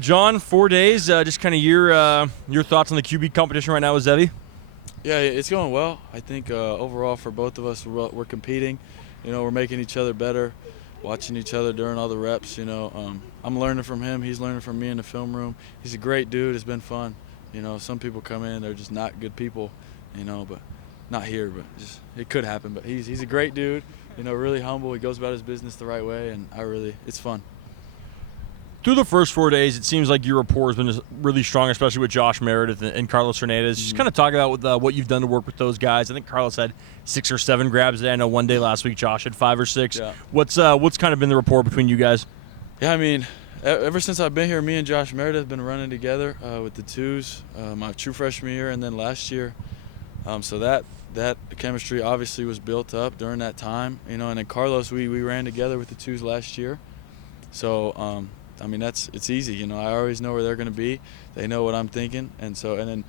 John, 4 days. Just kind of your thoughts on the QB competition right now with Zevi. Yeah, it's going well. I think overall for both of us, we're competing. We're making each other better, watching each other during all the reps. I'm learning from him. He's learning from me in the film room. He's a great dude. It's been fun. Some people come in, they're just not good people. But not here. But it could happen. But he's a great dude. Really humble. He goes about his business the right way, and it's fun. Through the first 4 days, it seems like your rapport has been really strong, especially with Josh Meredith and Carlos Hernandez. Just kind of talk about what you've done to work with those guys. I think Carlos had 6 or 7 grabs today. I know one day last week Josh had 5 or 6. Yeah. What's kind of been the rapport between you guys? Yeah, I mean, ever since I've been here, me and Josh Meredith have been running together with the twos, my true freshman year and then last year. So that chemistry obviously was built up during that time, and then Carlos, we ran together with the twos last year. So, I mean, it's easy. I always know where they're going to be. They know what I'm thinking. And then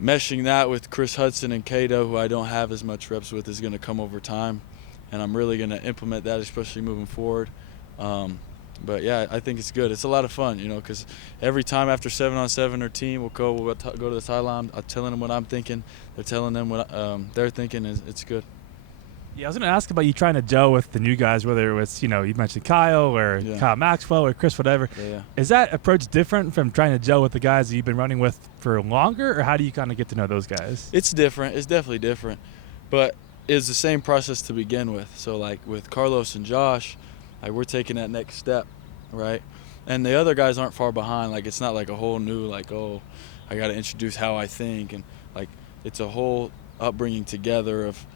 meshing that with Chris Hudson and Cato, who I don't have as much reps with, is going to come over time. And I'm really going to implement that, especially moving forward. But, yeah, I think it's good. It's a lot of fun, because every time after 7-on-7 or team, we'll go to the sideline. I'm telling them what I'm thinking. They're telling them what they're thinking. It's good. Yeah, I was going to ask about you trying to gel with the new guys, whether it was, you mentioned Kyle or Kyle Maxwell or Chris, whatever. Yeah. Is that approach different from trying to gel with the guys that you've been running with for longer, or how do you kind of get to know those guys? It's different. It's definitely different. But it's the same process to begin with. So, like, with Carlos and Josh, we're taking that next step, right? And the other guys aren't far behind. Like, it's not like a whole new, I got to introduce how I think. And, it's a whole upbringing together of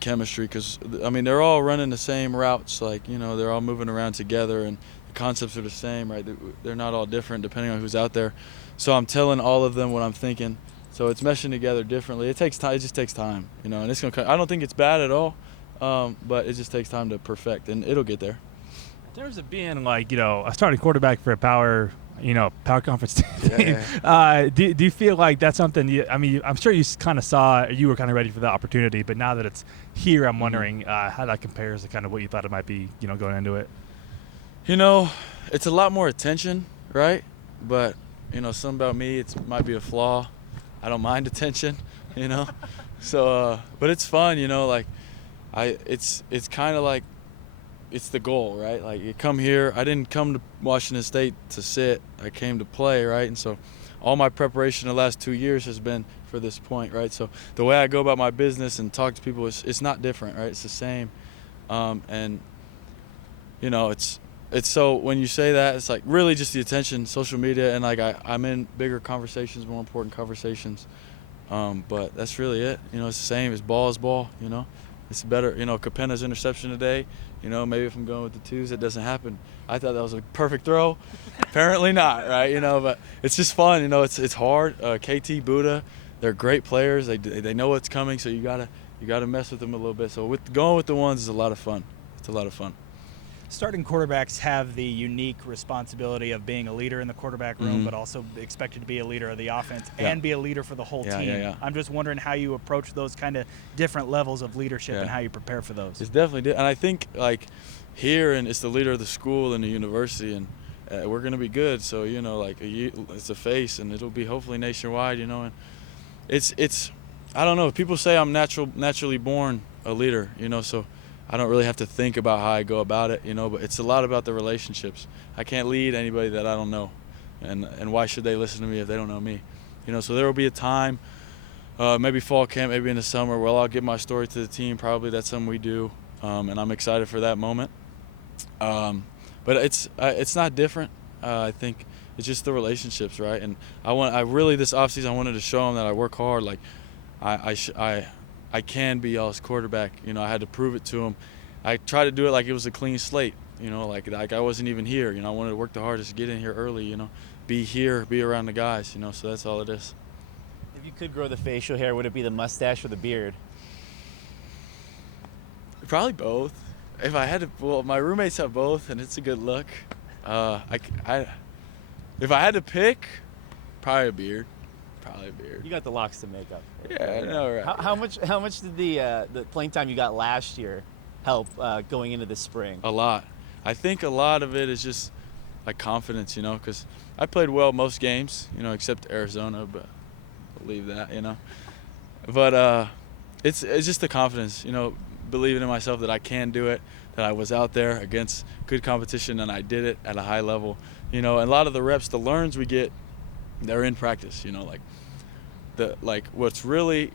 chemistry, because they're all running the same routes, they're all moving around together, and the concepts are the same, right? They're not all different depending on who's out there. So I'm telling all of them what I'm thinking, so it's meshing together differently. It takes time. It just takes time, and it's gonna. I don't think it's bad at all, but it just takes time to perfect, and it'll get there. In terms of being a starting quarterback for a power conference team. Do you feel like that's something I'm sure you kind of saw, you were kind of ready for the opportunity, but now that it's here, I'm wondering how that compares to kind of what you thought it might be, going into it. It's a lot more attention, right? But, something about me, it might be a flaw. I don't mind attention, So, but it's fun, it's kind of like, it's the goal, right? Like, you come here. I didn't come to Washington State to sit. I came to play, right? And so all my preparation the last 2 years has been for this point, right? So the way I go about my business and talk to people, it's not different, right? It's the same. And, it's so when you say that, it's like really just the attention, social media, and I'm in bigger conversations, more important conversations. But that's really it. It's the same. It's ball is ball, It's better, Capena's interception today. Maybe if I'm going with the twos, it doesn't happen. I thought that was a perfect throw. Apparently not, right? But it's just fun. It's hard. KT, Buddha, they're great players. They know what's coming, so you gotta mess with them a little bit. So going with the ones is a lot of fun. It's a lot of fun. Starting quarterbacks have the unique responsibility of being a leader in the quarterback room, but also expected to be a leader of the offense and be a leader for the whole team. Yeah. I'm just wondering how you approach those kind of different levels of leadership and how you prepare for those. It's definitely, and I think here, and it's the leader of the school and the university, and we're going to be good. So it's a face, and it'll be hopefully nationwide. And it's I don't know. People say I'm naturally born a leader. So I don't really have to think about how I go about it, but it's a lot about the relationships. I can't lead anybody that I don't know, and why should they listen to me if they don't know me? So there will be a time, maybe fall camp, maybe in the summer, where I'll give my story to the team. Probably that's something we do, and I'm excited for that moment. But it's not different. I think it's just the relationships, right? And I really this offseason I wanted to show them that I work hard. Like I can be y'all's quarterback. I had to prove it to him. I tried to do it like it was a clean slate. Like I wasn't even here. I wanted to work the hardest, get in here early. Be here, be around the guys. So that's all it is. If you could grow the facial hair, would it be the mustache or the beard? Probably both. If I had to, well, my roommates have both, and it's a good look. If I had to pick, probably a beard. You got the locks to make up. Yeah, I know, right? How much did the playing time you got last year help going into the spring? A lot. I think a lot of it is just like confidence, you know, because I played well most games, you know, except Arizona, but I'll leave that, you know. But it's just the confidence, you know, believing in myself that I can do it, that I was out there against good competition and I did it at a high level, you know. And a lot of the reps, the learns we get, they're in practice, you know, what's really,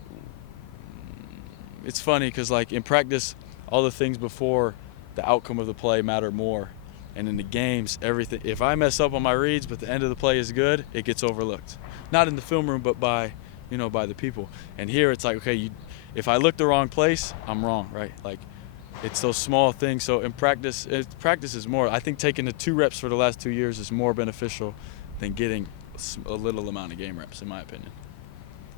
it's funny because like in practice, all the things before the outcome of the play matter more. And in the games, everything, if I mess up on my reads but the end of the play is good, it gets overlooked. Not in the film room, but by the people. And here it's like, okay, if I look the wrong place, I'm wrong, right? Like, it's those small things. So in practice, practice is more. I think taking the 2 reps for the last 2 years is more beneficial than getting a little amount of game reps, in my opinion.